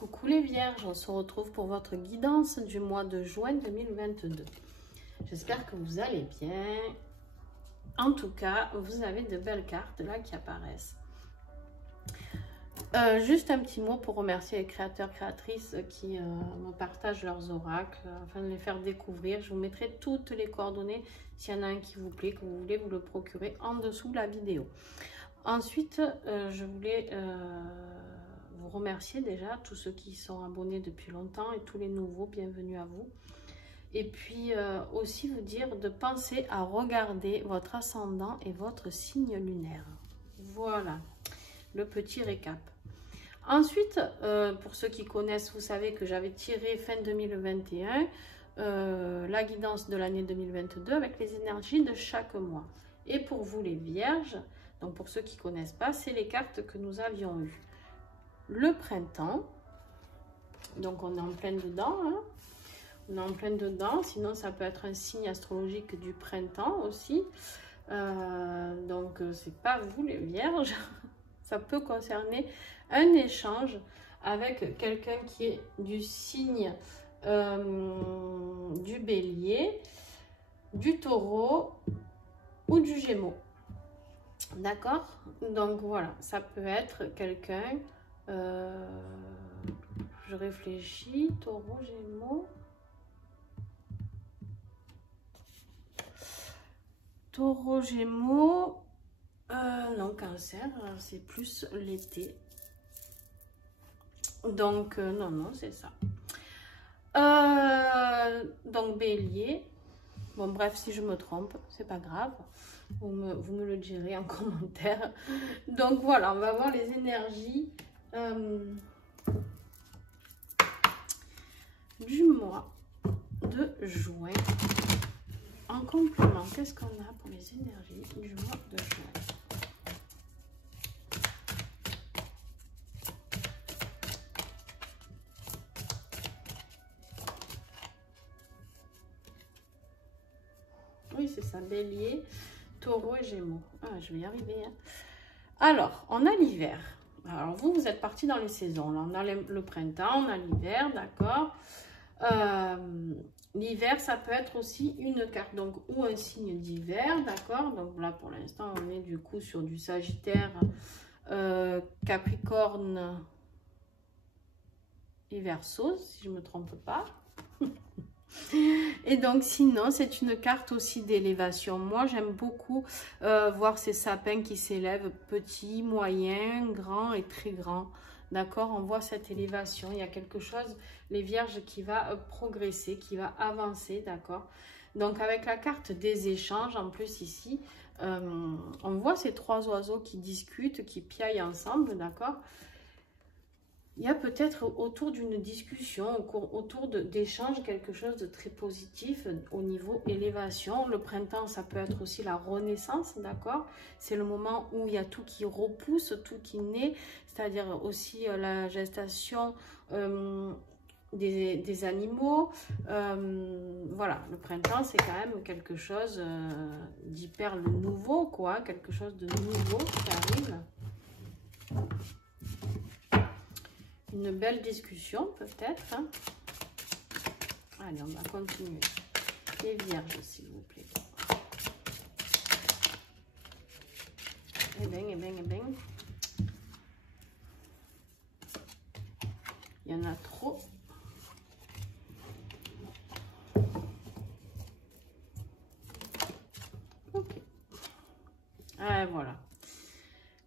Coucou les vierges, on se retrouve pour votre guidance du mois de juin 2022. J'espère que vous allez bien. En tout cas, vous avez de belles cartes là qui apparaissent. Juste un petit mot pour remercier les créateurs, créatrices qui me partagent leurs oracles afin de les faire découvrir. Je vous mettrai toutes les coordonnées s'il y en a un qui vous plaît, que vous voulez vous le procurer en dessous de la vidéo. Ensuite, je voulais vous remercier déjà tous ceux qui sont abonnés depuis longtemps et tous les nouveaux, bienvenue à vous. Et puis aussi vous dire de penser à regarder votre ascendant et votre signe lunaire. Voilà, le petit récap. Ensuite, pour ceux qui connaissent, vous savez que j'avais tiré fin 2021 la guidance de l'année 2022 avec les énergies de chaque mois. Et pour vous les vierges, donc pour ceux qui ne connaissent pas, c'est les cartes que nous avions eues. Le printemps, donc on est en plein dedans, hein. On est en plein dedans, sinon ça peut être un signe astrologique du printemps aussi. Donc c'est pas vous les vierges, ça peut concerner un échange avec quelqu'un qui est du signe du bélier, du taureau ou du gémeaux. D'accord? Donc voilà, ça peut être quelqu'un, je réfléchis, taureau, gémeaux. Taureau, gémeaux, non, cancer, c'est plus l'été. Donc, non, c'est ça. Donc, bélier. Bon, bref, si je me trompe, c'est pas grave. Vous me le direz en commentaire. Donc, voilà, on va voir les énergies du mois de juin. En complément, qu'est-ce qu'on a pour les énergies du mois de juin? Oui, c'est ça, bélier, taureau et gémeaux. Ah, je vais y arriver. Hein. Alors, on a l'hiver. Alors, vous êtes partis dans les saisons. Là, on a le printemps, on a l'hiver, d'accord. L'hiver, ça peut être aussi une carte, donc ou un signe d'hiver, d'accord. Donc là, pour l'instant, on est du coup sur du Sagittaire, Capricorne et Verseau, si je ne me trompe pas. Et donc sinon c'est une carte aussi d'élévation. Moi j'aime beaucoup voir ces sapins qui s'élèvent petits, moyens, grands et très grands. D'accord, on voit cette élévation, il y a quelque chose, les vierges, qui va progresser, qui va avancer, d'accord. Donc avec la carte des échanges en plus ici, on voit ces trois oiseaux qui discutent, qui piaillent ensemble, d'accord. Il y a peut-être autour d'une discussion, autour d'échanges, quelque chose de très positif au niveau élévation. Le printemps, ça peut être aussi la renaissance, d'accord? C'est le moment où il y a tout qui repousse, tout qui naît, c'est-à-dire aussi la gestation des animaux. Voilà, le printemps, c'est quand même quelque chose d'hyper nouveau, quoi, quelque chose de nouveau qui arrive. Une belle discussion peut-être. Hein. Allez, on va continuer. Les vierges, s'il vous plaît. Eh bien, eh bien, eh bien. Il y en a trop. Ok. Ah, voilà.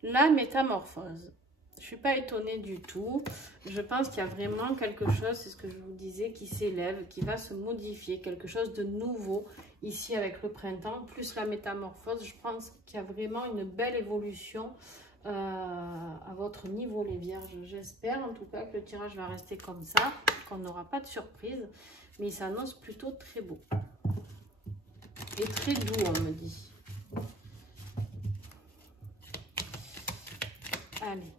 La métamorphose. Je ne suis pas étonnée du tout. Je pense qu'il y a vraiment quelque chose, c'est ce que je vous disais, qui s'élève, qui va se modifier, quelque chose de nouveau ici avec le printemps, plus la métamorphose. Je pense qu'il y a vraiment une belle évolution à votre niveau, les vierges. J'espère en tout cas que le tirage va rester comme ça, qu'on n'aura pas de surprise, mais il s'annonce plutôt très beau. Et très doux, on me dit. Allez.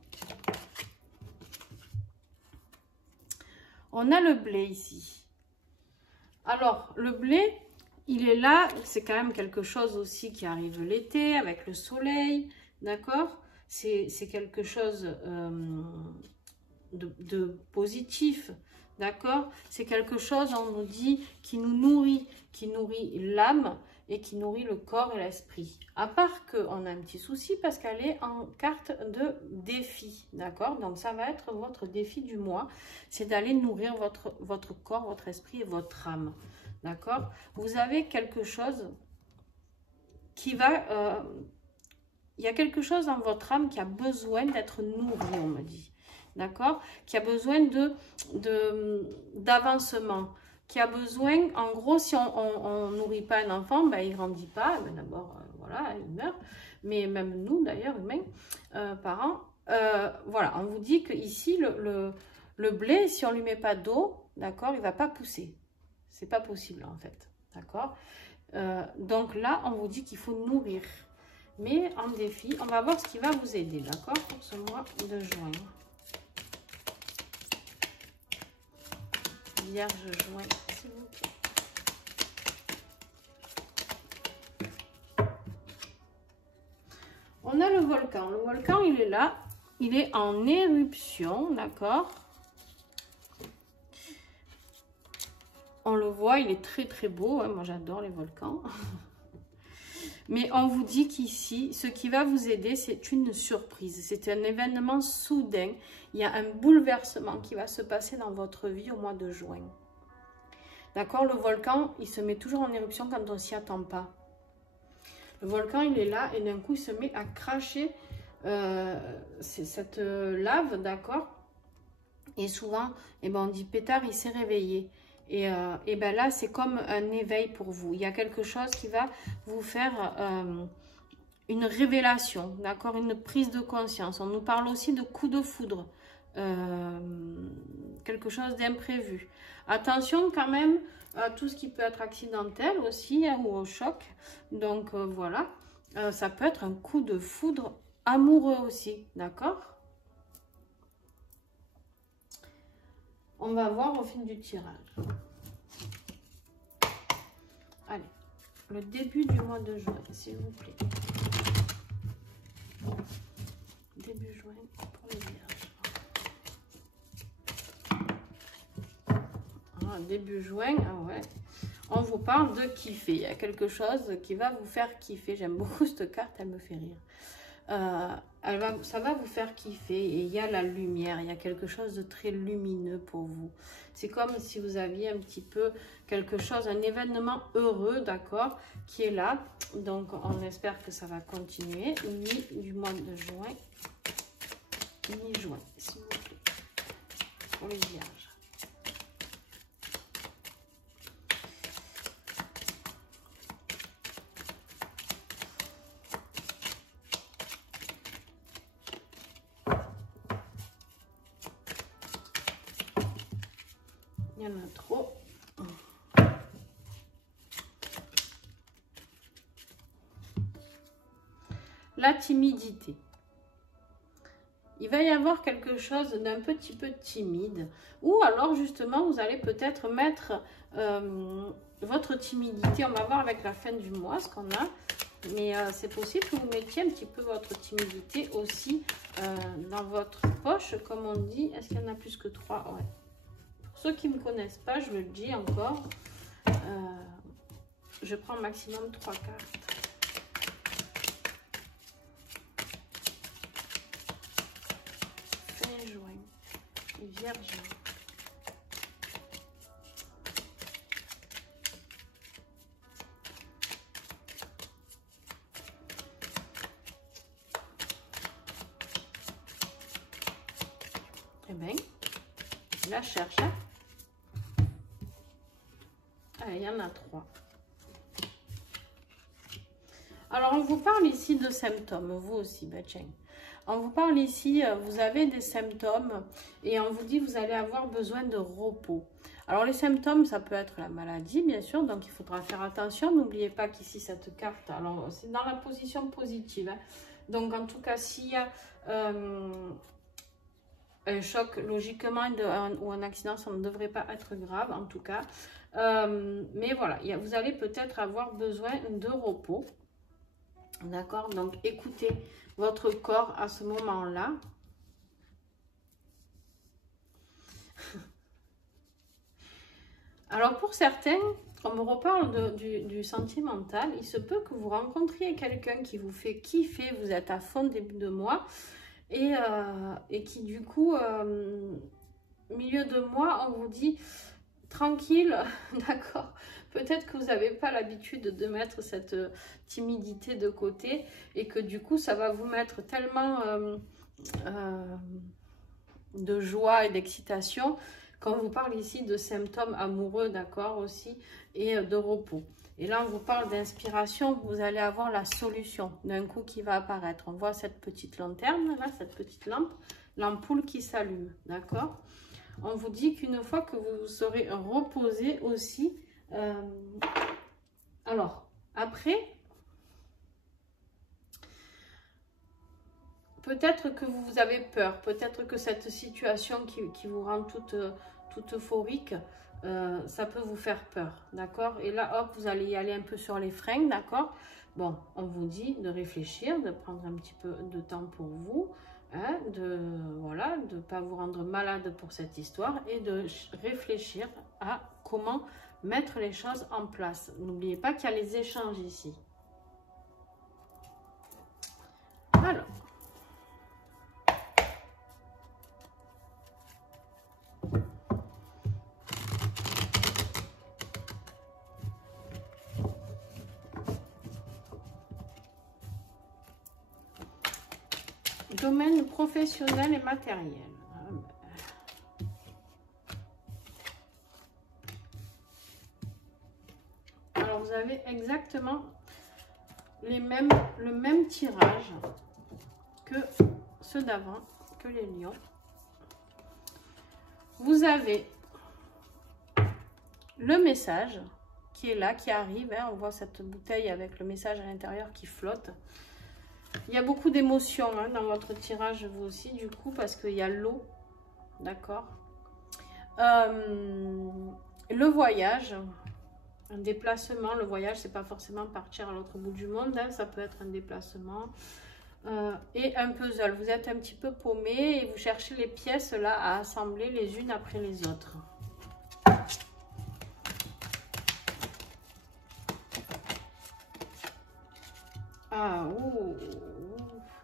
On a le blé ici. Alors, le blé, il est là. C'est quand même quelque chose aussi qui arrive l'été avec le soleil. D'accord? C'est quelque chose de positif. D'accord? C'est quelque chose, on nous dit, qui nous nourrit l'âme et qui nourrit le corps et l'esprit. À part qu'on a un petit souci parce qu'elle est en carte de défi. D'accord? Donc ça va être votre défi du mois. C'est d'aller nourrir votre corps, votre esprit et votre âme. D'accord? Vous avez quelque chose qui va... il y a quelque chose dans votre âme qui a besoin d'être nourri, on me dit. D'accord? Qui a besoin d'avancement. Qui a besoin, en gros, si on nourrit pas un enfant, ben, il ne grandit pas. Ben, d'abord, voilà, il meurt. Mais même nous, d'ailleurs, humains, parents, voilà, on vous dit que ici le blé, si on ne lui met pas d'eau, d'accord, il ne va pas pousser. C'est pas possible, en fait. D'accord? Donc là, on vous dit qu'il faut nourrir. Mais en défi, on va voir ce qui va vous aider, d'accord, pour ce mois de juin. Vierge juin, s'il vous plaît. On a le volcan. Le volcan, il est là. Il est en éruption, d'accord. On le voit, il est très très beau. Hein. Moi, j'adore les volcans. Mais on vous dit qu'ici, ce qui va vous aider, c'est une surprise. C'est un événement soudain. Il y a un bouleversement qui va se passer dans votre vie au mois de juin. D'accord? Le volcan, il se met toujours en éruption quand on ne s'y attend pas. Le volcan, il est là et d'un coup, il se met à cracher cette lave, d'accord? Et souvent, eh ben, on dit pétard, il s'est réveillé. Et ben là, c'est comme un éveil pour vous. Il y a quelque chose qui va vous faire une révélation, d'accord? Une prise de conscience. On nous parle aussi de coup de foudre. Quelque chose d'imprévu. Attention quand même à tout ce qui peut être accidentel aussi, hein, ou au choc. Donc voilà, ça peut être un coup de foudre amoureux aussi, d'accord? On va voir au fil du tirage. Allez, le début du mois de juin, s'il vous plaît. Début juin pour les vierges. Ah, début juin, ah ouais. On vous parle de kiffer. Il y a quelque chose qui va vous faire kiffer. J'aime beaucoup cette carte, elle me fait rire. Ça va vous faire kiffer et il y a la lumière, il y a quelque chose de très lumineux pour vous. C'est comme si vous aviez un petit peu quelque chose, un événement heureux, d'accord, qui est là. Donc on espère que ça va continuer, du mois de juin, mi-juin, s'il vous plaît, pour les vierges. Il y en a trop. La timidité. Il va y avoir quelque chose d'un petit peu timide. Ou alors justement, vous allez peut-être mettre votre timidité. On va voir avec la fin du mois ce qu'on a. Mais c'est possible que vous mettiez un petit peu votre timidité aussi dans votre poche. Comme on dit, est-ce qu'il y en a plus que 3? Ouais. Ceux qui ne me connaissent pas, je le dis encore, je prends maximum 3 cartes. Fin juin, Vierge. Eh bien, je la cherche. Hein? Il y en a 3. Alors, on vous parle ici de symptômes, vous aussi, Bacheng. On vous parle ici, vous avez des symptômes et on vous dit vous allez avoir besoin de repos. Alors, les symptômes, ça peut être la maladie, bien sûr, donc il faudra faire attention. N'oubliez pas qu'ici, cette carte, alors c'est dans la position positive. Hein. Donc, en tout cas, s'il y a un choc, logiquement, ou un accident, ça ne devrait pas être grave, en tout cas. Mais voilà, vous allez peut-être avoir besoin de repos. D'accord? Donc, écoutez votre corps à ce moment-là. Alors pour certains, on me reparle du sentimental. Il se peut que vous rencontriez quelqu'un qui vous fait kiffer, vous êtes à fond début de mois et qui du coup, milieu de mois, on vous dit tranquille, d'accord. Peut-être que vous n'avez pas l'habitude de mettre cette timidité de côté et que du coup, ça va vous mettre tellement de joie et d'excitation. Quand on vous parle ici de symptômes amoureux, d'accord, aussi, et de repos. Et là, on vous parle d'inspiration, vous allez avoir la solution d'un coup qui va apparaître. On voit cette petite lanterne, là, cette petite lampe, l'ampoule qui s'allume, d'accord. On vous dit qu'une fois que vous serez reposé aussi, alors, après, peut-être que vous avez peur, peut-être que cette situation qui vous rend toute euphorique, ça peut vous faire peur, d'accord? Et là, hop, vous allez y aller un peu sur les freins, d'accord? Bon, on vous dit de réfléchir, de prendre un petit peu de temps pour vous, hein, voilà, de ne pas vous rendre malade pour cette histoire et de réfléchir à comment mettre les choses en place. N'oubliez pas qu'il y a les échanges ici. Alors, domaine professionnel et matériel. Alors, vous avez exactement le même tirage que ceux d'avant, que les lions. Vous avez le message qui est là, qui arrive. Hein, on voit cette bouteille avec le message à l'intérieur qui flotte. Il y a beaucoup d'émotions hein, dans votre tirage, vous aussi, du coup, parce qu'il y a l'eau, d'accord. Le voyage, un déplacement. Le voyage, c'est pas forcément partir à l'autre bout du monde, hein, ça peut être un déplacement. Et un puzzle. Vous êtes un petit peu paumé et vous cherchez les pièces là à assembler les unes après les autres. Ah, ouh.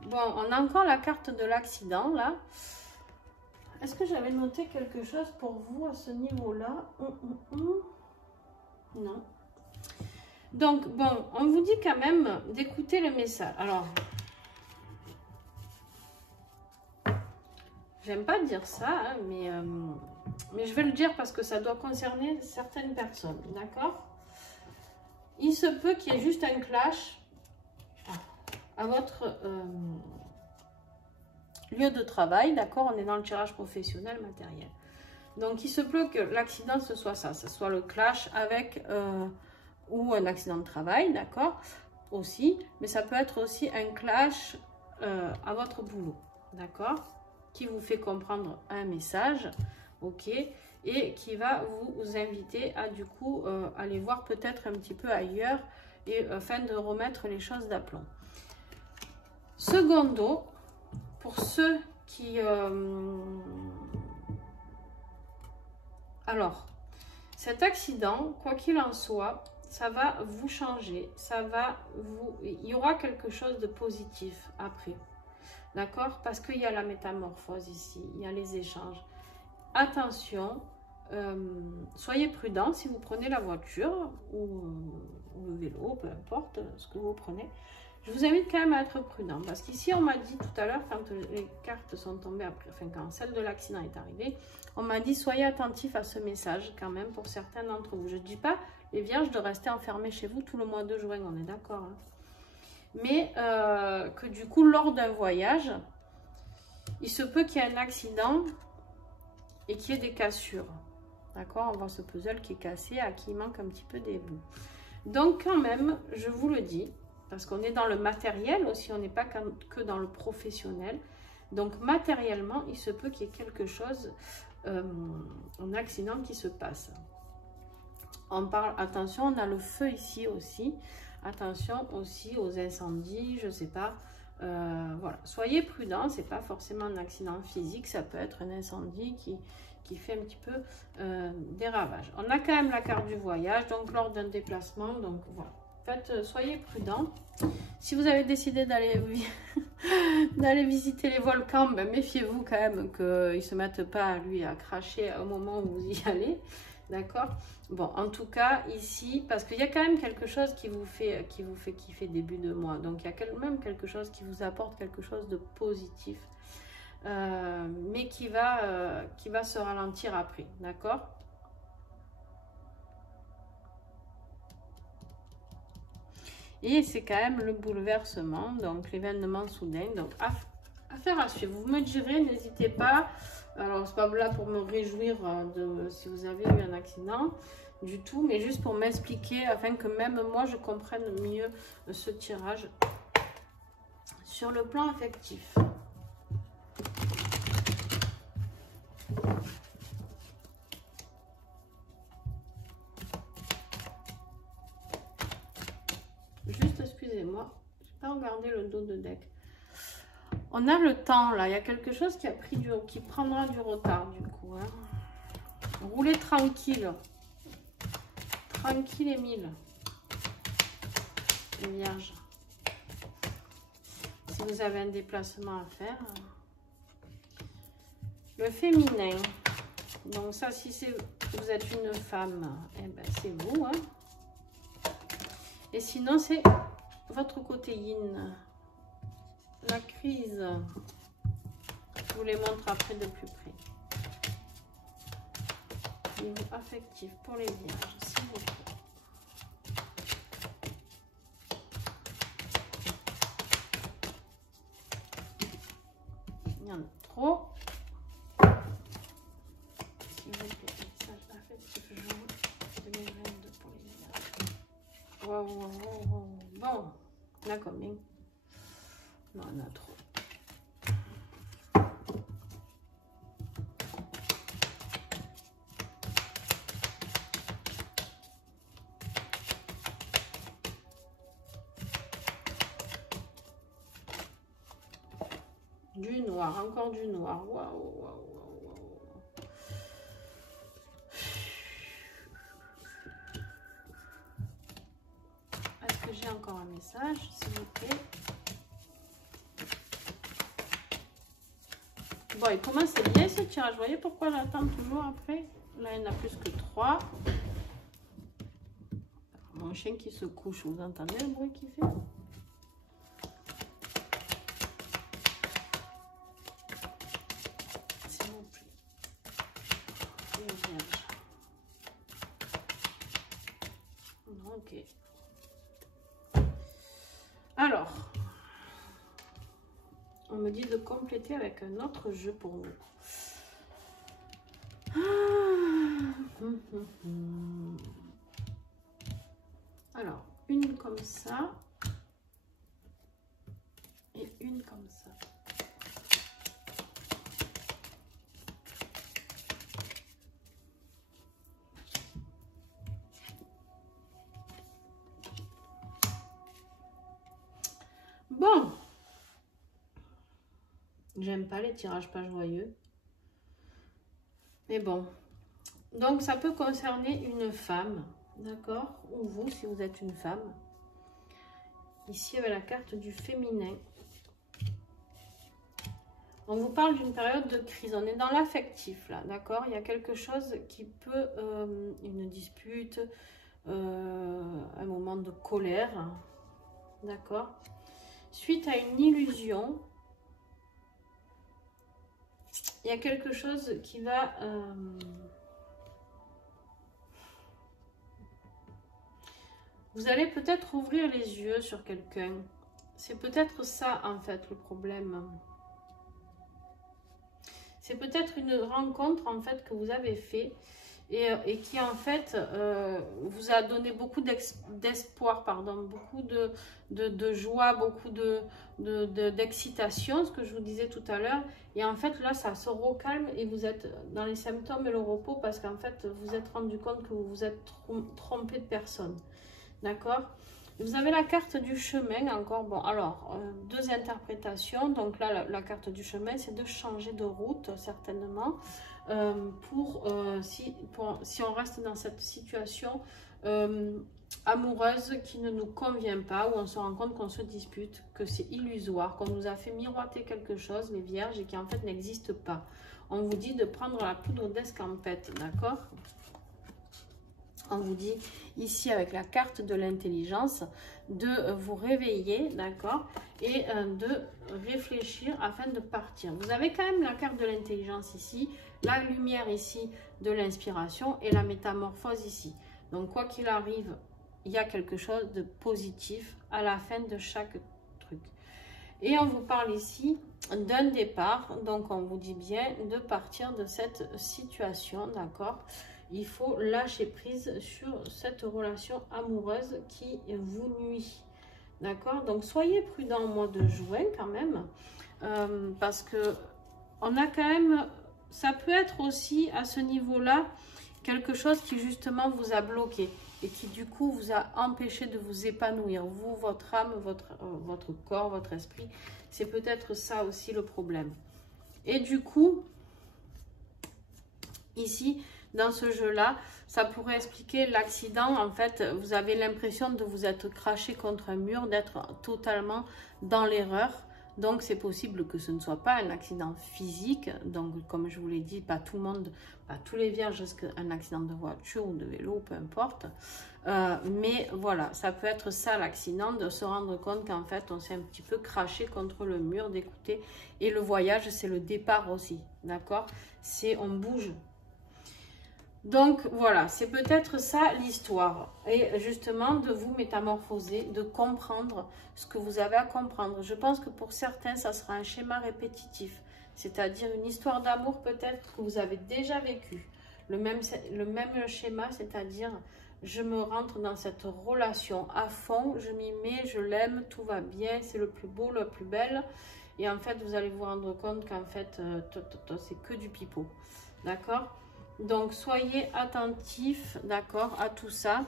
Bon, on a encore la carte de l'accident là. Est-ce que j'avais noté quelque chose pour vous à ce niveau-là? Non. Donc, bon, on vous dit quand même d'écouter le message. Alors, j'aime pas dire ça, hein, mais je vais le dire parce que ça doit concerner certaines personnes, d'accord? Il se peut qu'il y ait juste un clash à votre lieu de travail, d'accord? On est dans le tirage professionnel matériel. Donc, il se peut que l'accident, ce soit ça. Ce soit le clash avec ou un accident de travail, d'accord? Aussi. Mais ça peut être aussi un clash à votre boulot, d'accord? Qui vous fait comprendre un message, ok? Et qui va vous inviter à, du coup, aller voir peut-être un petit peu ailleurs et afin de remettre les choses d'aplomb. Secondo, pour ceux qui... Alors, cet accident, quoi qu'il en soit, ça va vous changer, ça va vous... Il y aura quelque chose de positif après, d'accord? Parce qu'il y a la métamorphose ici, il y a les échanges. Attention, soyez prudent si vous prenez la voiture ou le vélo, peu importe ce que vous prenez. Je vous invite quand même à être prudent parce qu'ici on m'a dit tout à l'heure quand les cartes sont tombées après, enfin quand celle de l'accident est arrivée, on m'a dit soyez attentifs à ce message quand même pour certains d'entre vous. Je ne dis pas les vierges de rester enfermés chez vous tout le mois de juin, on est d'accord, hein. Mais que du coup lors d'un voyage, il se peut qu'il y ait un accident et qu'il y ait des cassures. D'accord, on voit ce puzzle qui est cassé, à qui il manque un petit peu des bouts. Donc quand même, je vous le dis, parce qu'on est dans le matériel aussi, on n'est pas que dans le professionnel. Donc matériellement, il se peut qu'il y ait quelque chose, un accident qui se passe. On parle, attention, on a le feu ici aussi. Attention aussi aux incendies, je ne sais pas. Voilà, soyez prudents, c'est pas forcément un accident physique, ça peut être un incendie qui fait un petit peu des ravages. On a quand même la carte du voyage, donc lors d'un déplacement, donc voilà. En fait, soyez prudents. Si vous avez décidé d'aller d'aller visiter les volcans, ben, méfiez-vous quand même qu'ils ne se mettent pas lui à cracher au moment où vous y allez. D'accord? Bon, en tout cas, ici, parce qu'il y a quand même quelque chose qui vous fait kiffer début de mois. Donc, il y a quand même quelque chose qui vous apporte quelque chose de positif. Mais qui va se ralentir après. D'accord? Et c'est quand même le bouleversement, donc l'événement soudain. Donc, affaire à suivre. Vous me direz, n'hésitez pas. Alors, c'est pas là pour me réjouir de si vous avez eu un accident du tout, mais juste pour m'expliquer, afin que même moi, je comprenne mieux ce tirage sur le plan affectif. Juste, excusez-moi, je n'ai pas regardé le dos de deck. On a le temps là, il y a quelque chose qui prendra du retard du coup. Hein. Roulez tranquille. Tranquille et mille. Les vierges. Si vous avez un déplacement à faire. Le féminin. Donc ça, si vous êtes une femme, eh ben, c'est vous. Hein. Et sinon, c'est votre côté yin. La crise. Je vous les montre après de plus près. Niveau affectif pour les vierges, s'il vous plaît. Il y en a trop. S'il vous plaît, message affectif jaune 2022 pour les vierges. Wow, wow, wow, wow. Bon, là combien? Non, on a trop. Du noir, encore du noir. Waouh, waouh, waouh, waouh. Est-ce que j'ai encore un message, s'il vous plaît? Bon, il commence bien ce tirage. Vous voyez pourquoi j'attends toujours après? Là, il y en a plus que 3. Mon chien qui se couche, vous entendez le bruit qu'il fait? S'il vous plaît. Ok. Alors, on me dit de compléter avec un autre jeu pour vous. Alors, une comme ça et une comme ça. Bon, j'aime pas les tirages pas joyeux. Mais bon, donc ça peut concerner une femme, d'accord? Ou vous, si vous êtes une femme. Ici, avec la carte du féminin. On vous parle d'une période de crise. On est dans l'affectif, là, d'accord? Il y a quelque chose qui peut, une dispute, un moment de colère, d'accord? Suite à une illusion, il y a quelque chose qui va... vous allez peut-être ouvrir les yeux sur quelqu'un. C'est peut-être ça, en fait, le problème. C'est peut-être une rencontre, en fait, que vous avez fait et qui, en fait, vous a donné beaucoup d'espoir, pardon, beaucoup de joie, beaucoup d'excitation, ce que je vous disais tout à l'heure. Et en fait, là, ça se recalme et vous êtes dans les symptômes et le repos parce qu'en fait, vous vous êtes rendu compte que vous vous êtes trompé de personne. D'accord? Vous avez la carte du chemin encore. Bon, alors, deux interprétations. Donc là, la carte du chemin, c'est de changer de route, certainement. Si on reste dans cette situation amoureuse qui ne nous convient pas, où on se rend compte qu'on se dispute, que c'est illusoire, qu'on nous a fait miroiter quelque chose, les vierges, et qui en fait n'existe pas. On vous dit de prendre la poudre d'escampette, d'accord? On vous dit ici avec la carte de l'intelligence de vous réveiller, d'accord, et de réfléchir afin de partir. Vous avez quand même la carte de l'intelligence ici, la lumière ici de l'inspiration et la métamorphose ici. Donc quoi qu'il arrive, il y a quelque chose de positif à la fin de chaque truc. Et on vous parle ici d'un départ, donc on vous dit bien de partir de cette situation, d'accord? Il faut lâcher prise sur cette relation amoureuse qui vous nuit. D'accord? Donc, soyez prudent au mois de juin quand même. Parce que on a quand même... Ça peut être aussi à ce niveau-là quelque chose qui justement vous a bloqué. Et qui du coup vous a empêché de vous épanouir. Vous, votre âme, votre corps, votre esprit. C'est peut-être ça aussi le problème. Et du coup, ici... Dans ce jeu-là, ça pourrait expliquer l'accident. En fait, vous avez l'impression de vous être craché contre un mur, d'être totalement dans l'erreur. Donc, c'est possible que ce ne soit pas un accident physique. Donc, comme je vous l'ai dit, pas tout le monde, pas tous les vierges risquent un accident de voiture ou de vélo, peu importe. Mais voilà, ça peut être ça l'accident, de se rendre compte qu'en fait, on s'est un petit peu craché contre le mur, d'écouter. Et le voyage, c'est le départ aussi, d'accord? C'est on bouge. Donc voilà, c'est peut-être ça l'histoire. Et justement de vous métamorphoser, de comprendre ce que vous avez à comprendre. Je pense que pour certains, ça sera un schéma répétitif. C'est-à-dire une histoire d'amour peut-être que vous avez déjà vécu. Le même schéma, c'est-à-dire je me rentre dans cette relation à fond, je m'y mets, je l'aime, tout va bien, c'est le plus beau, le plus belle. Et en fait, vous allez vous rendre compte qu'en fait, c'est que du pipeau. D'accord ? Donc, soyez attentifs, d'accord, à tout ça.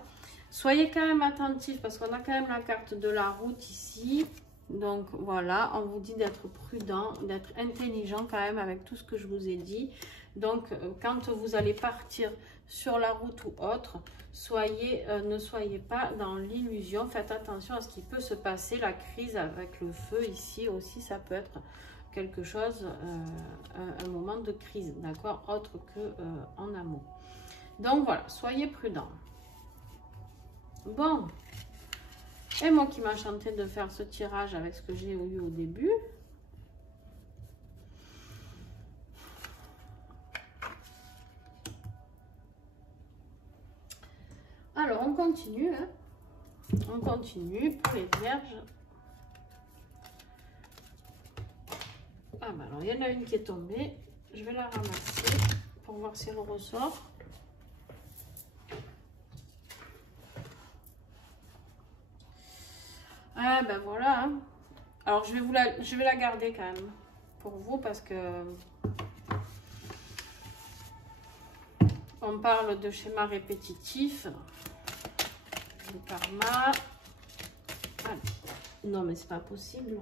Soyez quand même attentifs parce qu'on a quand même la carte de la route ici. Donc, voilà, on vous dit d'être prudent, d'être intelligent quand même avec tout ce que je vous ai dit. Donc, quand vous allez partir sur la route ou autre, ne soyez pas dans l'illusion. Faites attention à ce qui peut se passer. La crise avec le feu ici aussi, ça peut être... quelque chose, un moment de crise, d'accord, autre que en amour. Donc voilà, soyez prudents. Bon, et moi qui m'a chanté de faire ce tirage avec ce que j'ai eu au début. Alors, on continue, hein. On continue pour les vierges. Ah bah alors, il y en a une qui est tombée. Je vais la ramasser pour voir si elle ressort. Ah ben voilà. Hein. Alors, je vais la garder quand même pour vous parce que on parle de schéma répétitif. Le karma. Ah, non, mais c'est pas possible.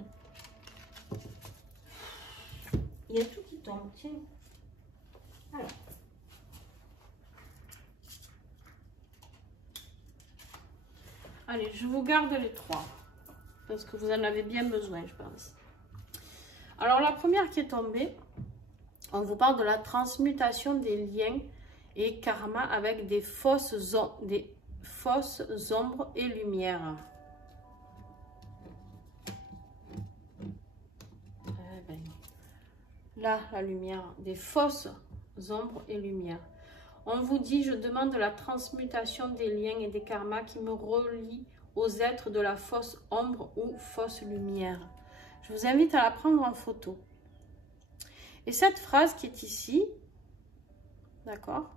Il y a tout qui tombe, tiens. Alors. Allez, je vous garde les trois. Parce que vous en avez bien besoin, je pense. Alors, la première qui est tombée, on vous parle de la transmutation des liens et karma avec des fausses ombres et lumières. Là, la lumière, des fausses ombres et lumières. On vous dit, je demande la transmutation des liens et des karmas qui me relient aux êtres de la fausse ombre ou fausse lumière. Je vous invite à la prendre en photo. Et cette phrase qui est ici, d'accord,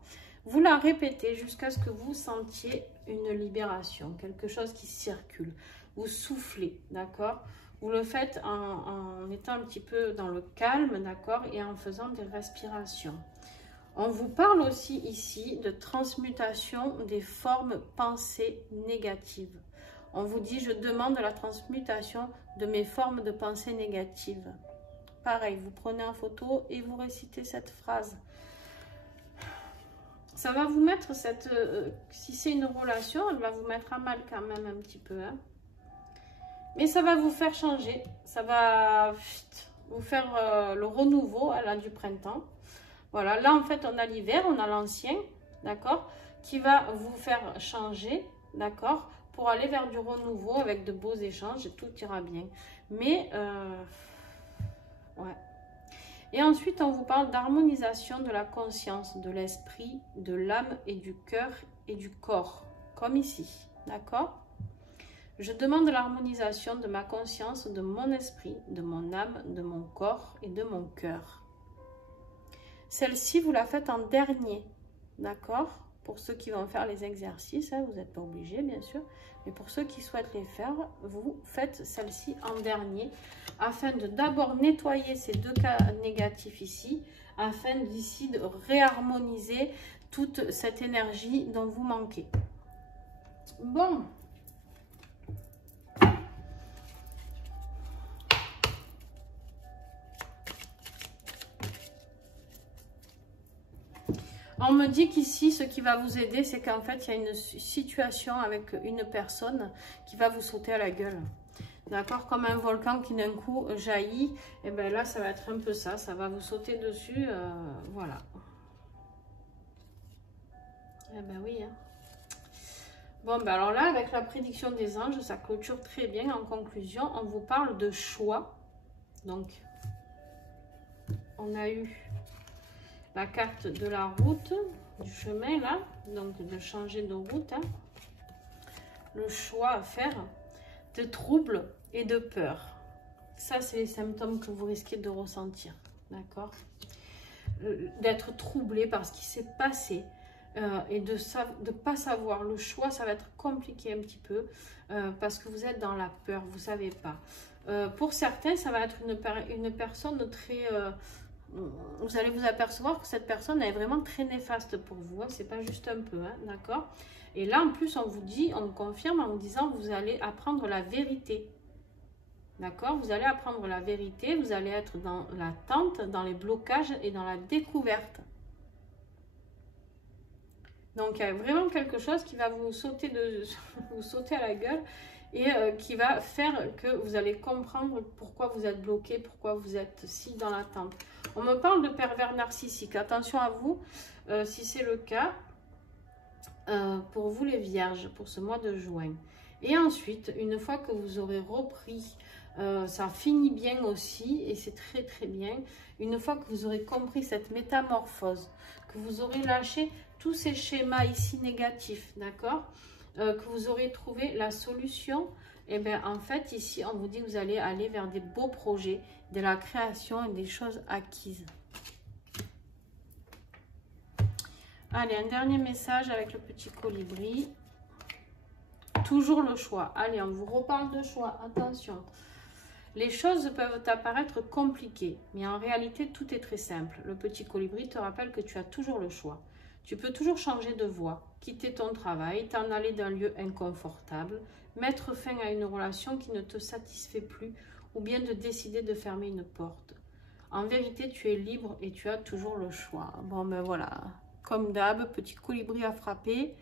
vous la répétez jusqu'à ce que vous sentiez une libération, quelque chose qui circule. Vous soufflez, d'accord? Vous le faites en étant un petit peu dans le calme, d'accord, et en faisant des respirations. On vous parle aussi ici de transmutation des formes pensées négatives. On vous dit, je demande la transmutation de mes formes de pensée négatives. Pareil, vous prenez en photo et vous récitez cette phrase. Ça va vous mettre cette... si c'est une relation, elle va vous mettre à mal quand même un petit peu. Hein. Mais ça va vous faire changer. Ça va vous faire le renouveau à la du printemps. Voilà, là en fait on a l'hiver, on a l'ancien, d'accord, qui va vous faire changer, d'accord, pour aller vers du renouveau avec de beaux échanges et tout ira bien. Mais, ouais. Et ensuite, on vous parle d'harmonisation de la conscience, de l'esprit, de l'âme et du cœur et du corps, comme ici, d'accord? Je demande l'harmonisation de ma conscience, de mon esprit, de mon âme, de mon corps et de mon cœur. Celle-ci, vous la faites en dernier, d'accord? Pour ceux qui vont faire les exercices, hein, vous n'êtes pas obligés, bien sûr. Mais pour ceux qui souhaitent les faire, vous faites celle-ci en dernier, afin de d'abord nettoyer ces deux cas négatifs ici, afin d'ici de réharmoniser toute cette énergie dont vous manquez. Bon. On me dit qu'ici, ce qui va vous aider, c'est qu'en fait, il y a une situation avec une personne qui va vous sauter à la gueule. D'accord? Comme un volcan qui d'un coup jaillit. Et bien là, ça va être un peu ça. Ça va vous sauter dessus. Voilà. Eh ben oui. Hein. Bon, ben alors là, avec la prédiction des anges, ça clôture très bien. En conclusion, on vous parle de choix. Donc, on a eu... la carte de la route, du chemin là, donc de changer de route, hein. Le choix à faire, de troubles et de peur. Ça, c'est les symptômes que vous risquez de ressentir, d'accord? D'être troublé par ce qui s'est passé et de ne pas savoir. Le choix, ça va être compliqué un petit peu parce que vous êtes dans la peur, vous ne savez pas. Pour certains, ça va être une personne très... vous allez vous apercevoir que cette personne est vraiment très néfaste pour vous. Hein. C'est pas juste un peu, hein, d'accord? Et là, en plus, on vous dit, on confirme en vous disant que vous allez apprendre la vérité. D'accord? Vous allez apprendre la vérité, vous allez être dans l'attente, dans les blocages et dans la découverte. Donc, il y a vraiment quelque chose qui va vous sauter, vous sauter à la gueule et qui va faire que vous allez comprendre pourquoi vous êtes bloqué, pourquoi vous êtes si dans l'attente. On me parle de pervers narcissique. Attention à vous, si c'est le cas, pour vous les vierges, pour ce mois de juin. Et ensuite, une fois que vous aurez repris, ça finit bien aussi, et c'est très très bien, une fois que vous aurez compris cette métamorphose, que vous aurez lâché tous ces schémas ici négatifs, d'accord, que vous aurez trouvé la solution, et bien en fait ici on vous dit que vous allez aller vers des beaux projets, de la création et des choses acquises. Allez, un dernier message avec le petit colibri. Toujours le choix. Allez, on vous reparle de choix. Attention. Les choses peuvent apparaître compliquées, mais en réalité, tout est très simple. Le petit colibri te rappelle que tu as toujours le choix. Tu peux toujours changer de voie, quitter ton travail, t'en aller d'un lieu inconfortable, mettre fin à une relation qui ne te satisfait plus, ou bien de décider de fermer une porte. En vérité, tu es libre et tu as toujours le choix. Bon, ben voilà. Comme d'hab, petit colibri à frapper.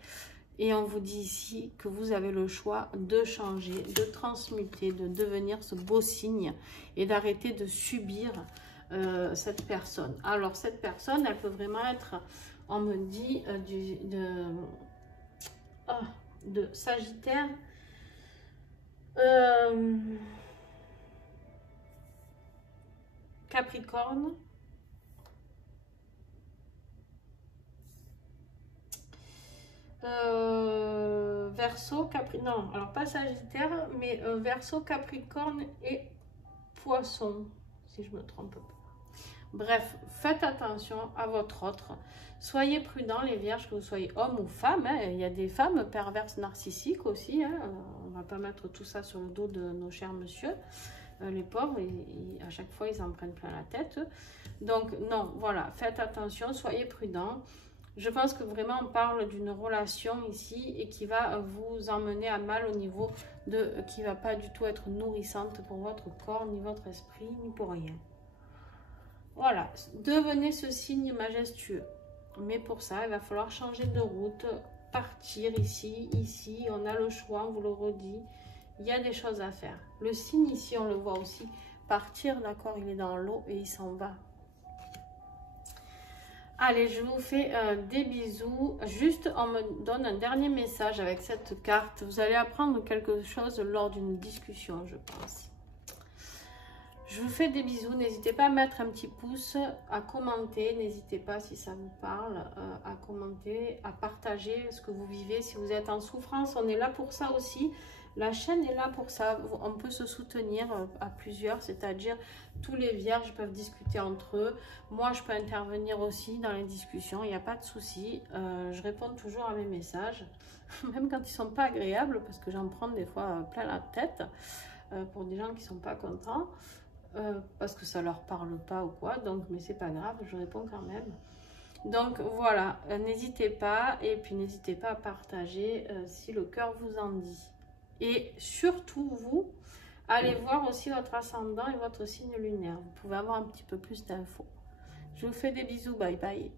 Et on vous dit ici que vous avez le choix de changer, de transmuter, de devenir ce beau signe et d'arrêter de subir cette personne. Alors, cette personne, elle peut vraiment être, on me dit, de Sagittaire, Capricorne, Verseau, non, alors pas Sagittaire, mais Verseau, Capricorne et Poisson, si je me trompe pas. Bref, faites attention à votre autre. Soyez prudents, les vierges, que vous soyez homme ou femme. Hein. Il y a des femmes perverses narcissiques aussi. Hein. On ne va pas mettre tout ça sur le dos de nos chers messieurs. Les pauvres, à chaque fois, ils en prennent plein la tête. Donc, non, voilà, faites attention, soyez prudents. Je pense que vraiment on parle d'une relation ici et qui va vous emmener à mal au niveau de... qui va pas du tout être nourrissante pour votre corps, ni votre esprit, ni pour rien. Voilà, devenez ce signe majestueux. Mais pour ça, il va falloir changer de route, partir ici, ici, on a le choix, on vous le redit. Il y a des choses à faire. Le signe ici, on le voit aussi partir, d'accord, il est dans l'eau et il s'en va. Allez, je vous fais des bisous. Juste, on me donne un dernier message avec cette carte. Vous allez apprendre quelque chose lors d'une discussion, je pense. Je vous fais des bisous. N'hésitez pas à mettre un petit pouce, à commenter. N'hésitez pas, si ça vous parle, à commenter, à partager ce que vous vivez. Si vous êtes en souffrance, on est là pour ça aussi. La chaîne est là pour ça. On peut se soutenir à plusieurs, c'est-à-dire tous les vierges peuvent discuter entre eux. Moi, je peux intervenir aussi dans les discussions, il n'y a pas de souci. Je réponds toujours à mes messages, même quand ils ne sont pas agréables, parce que j'en prends des fois plein la tête pour des gens qui ne sont pas contents, parce que ça ne leur parle pas ou quoi. Donc, mais c'est pas grave, je réponds quand même. Donc voilà, n'hésitez pas, et puis n'hésitez pas à partager si le cœur vous en dit. Et surtout, vous, allez voir aussi votre ascendant et votre signe lunaire. Vous pouvez avoir un petit peu plus d'infos. Je vous fais des bisous. Bye bye.